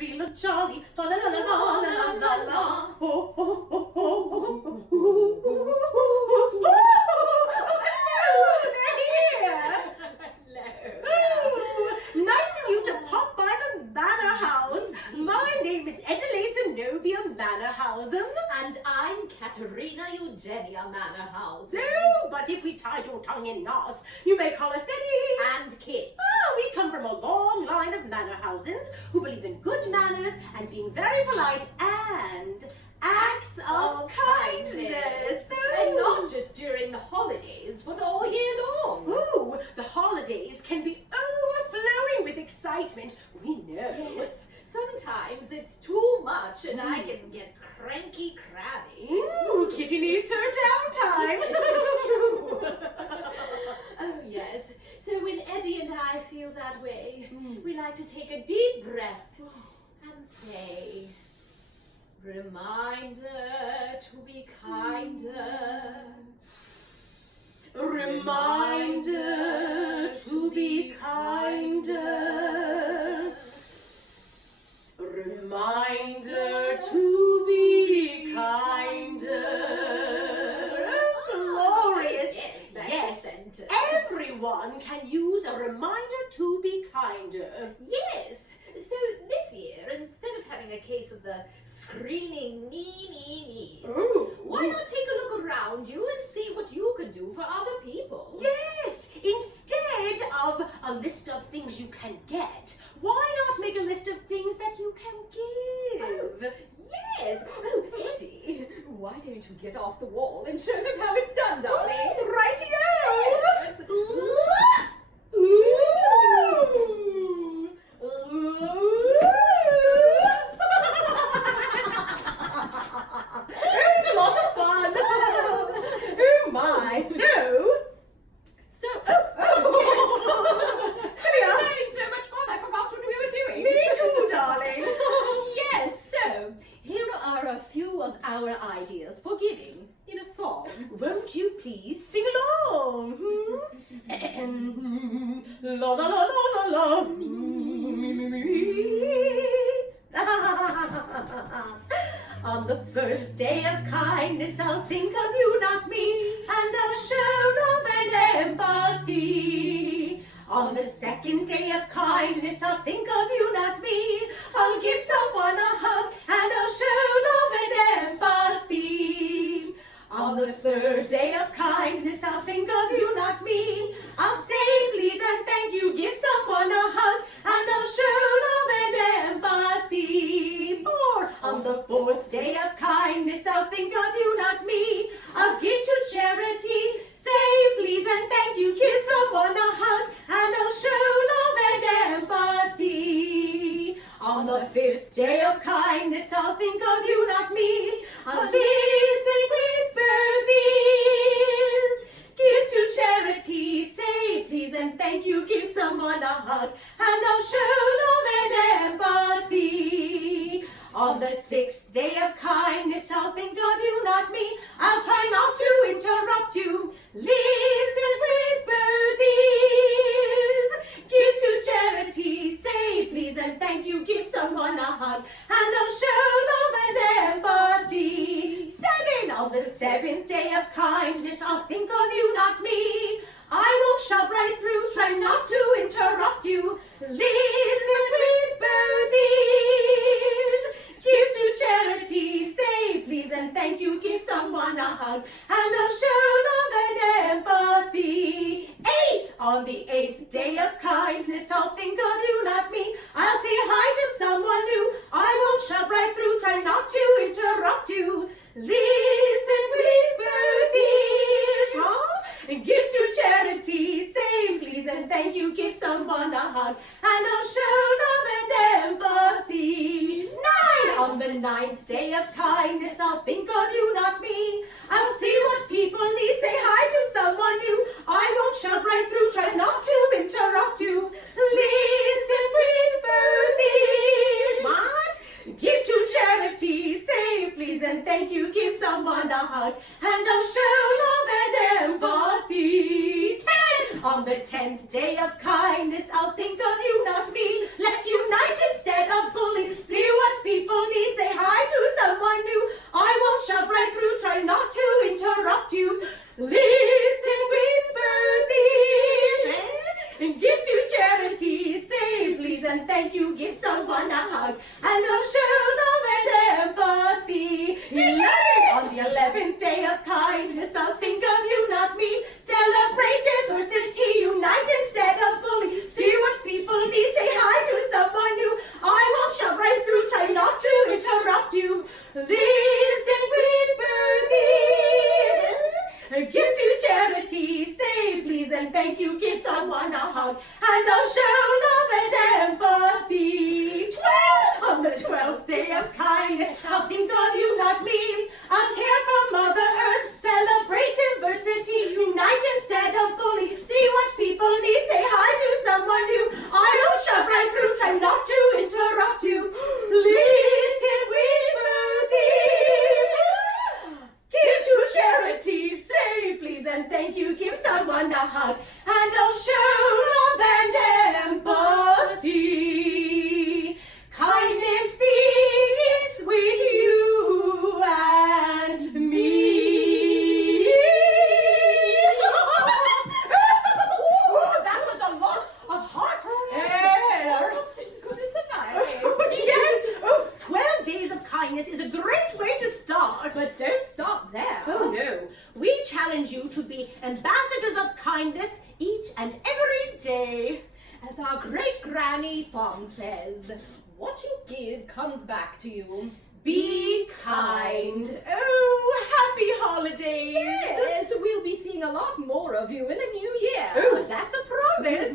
we look jolly. Fa la la la la la la la. Oh, oh, oh, oh, oh, oh. They're here. Hello. Nice of you to pop by the Manor House. My name is Eddy Kit Mannerhausen. And I'm Katerina Eugenia Mannerhausen. No, but if we tied your tongue in knots, you may call us Eddy and Kit. Oh, we come from a long line of Mannerhausens who believe in good manners and being very polite and acts of kindness. And not just during the holidays, but all year long. Ooh, the holidays can be overflowing with excitement, we know. Yes, sometimes it's too much and I can get cranky crabby. Ooh, Kitty needs her downtime. Yes, it's true. Oh, yes. So when Eddy and I feel that way, we like to take a deep breath and say, reminder to be kinder. Reminder to be kinder. Reminder to be kinder. Glorious. Yes. Everyone can use a reminder to be kinder. Yes. So this year, instead of having a case of the screaming me's, why not take a look around you and see what you can do for other people? Yes, instead of a list of things you can get, why not make a list of things that you can give? Yes. Oh, Eddy, why don't you get off the wall and show them how it's done, darling? Righty-o! Yes. It's a lot of fun. Oh my, so Yes. Silly us. Having so much fun, I forgot what we were doing. Me too, darling. Yes, so here are a few of our ideas for giving in a song. Won't you please sing along? La la la la la la. On the first day of kindness, I'll think of you, not me, and I'll show love and empathy. On the second day of kindness, I'll think of you, not me. I'll give someone a hug, and I'll show love and empathy. On the third day of kindness, I'll think of you, not me. I'll say please and thank you, give someone a hug, and I'll show love and empathy. Or on the fourth day of kindness, I'll think of you, not me. I'll give to charity, say please and thank you, give someone a hug, and I'll show love and empathy. On the fifth day of kindness, I'll think of you, not me. I'll listen with both ears, give to charity, say please and thank you, give someone a hug, and I'll show love and empathy. On the sixth day of kindness, I'll think of you, not me. I'll try not to interrupt you, listen with both ears, give to charity, say please and thank you, give someone a hug, and I'll show love and empathy. 7. On the seventh day of kindness, I'll think of you, not me. I won't shove right through, try not to interrupt you, listen with both ears, give to charity, say please and thank you, give someone a hug, and I'll show love and empathy. 8. On the 8th day of kindness, I'll think of you, not me. I'll say hi to someone new, I won't shove right through, try not to interrupt you, listen with both ears, give to charity, say please and thank you, give someone a hug, and I'll show love and empathy. 9. On the 9th day of kindness, I'll think of you, not me. I'll see what people need, say hi to someone new, I won't shove right through, try not to interrupt you, listen with both ears. What? Give to charity, say please and thank you, give someone a hug, and I'll show love and empathy. 10. On the 10th day of kindness, I'll think of you, not me. Let's unite instead of bullying. See what people need, say hi to someone new. I won't shove right through, try not to interrupt you. Listen with birthdays, give to charity, say please and thank you, give someone a hug, and I'll show love and empathy. 11, on the 11th day of kindness, I'll think of you, not me. Celebrate diversity, unite instead of bully. See what people need, say hi to someone new. I won't shove right through, try not to interrupt you. Listen with birthdays, give to charity, say please and thank you, give someone a hug, and I'll show love and empathy. 12, on the 12th day of kindness, I'll think of you, not me. I'll care for Mother Earth, celebrate diversity, unite instead of bully. See what people need, say hi to someone new. I won't shove right through, try not to interrupt you. Listen with birthdays, give to charity, say please and thank you, give someone a hug, and I'll show love and empathy. Kindness begins with you and me. That was a lot of hot air. Almost as good as the fire. Yes, 12 days of kindness is a great way to start. But don't stop there. Oh no, we challenge you to be ambassadors of kindness each and every day. As our great granny Fawn says, what you give comes back to you. Be kind. Oh, happy holidays. Yes, we'll be seeing a lot more of you in the new year. Oh, that's a promise.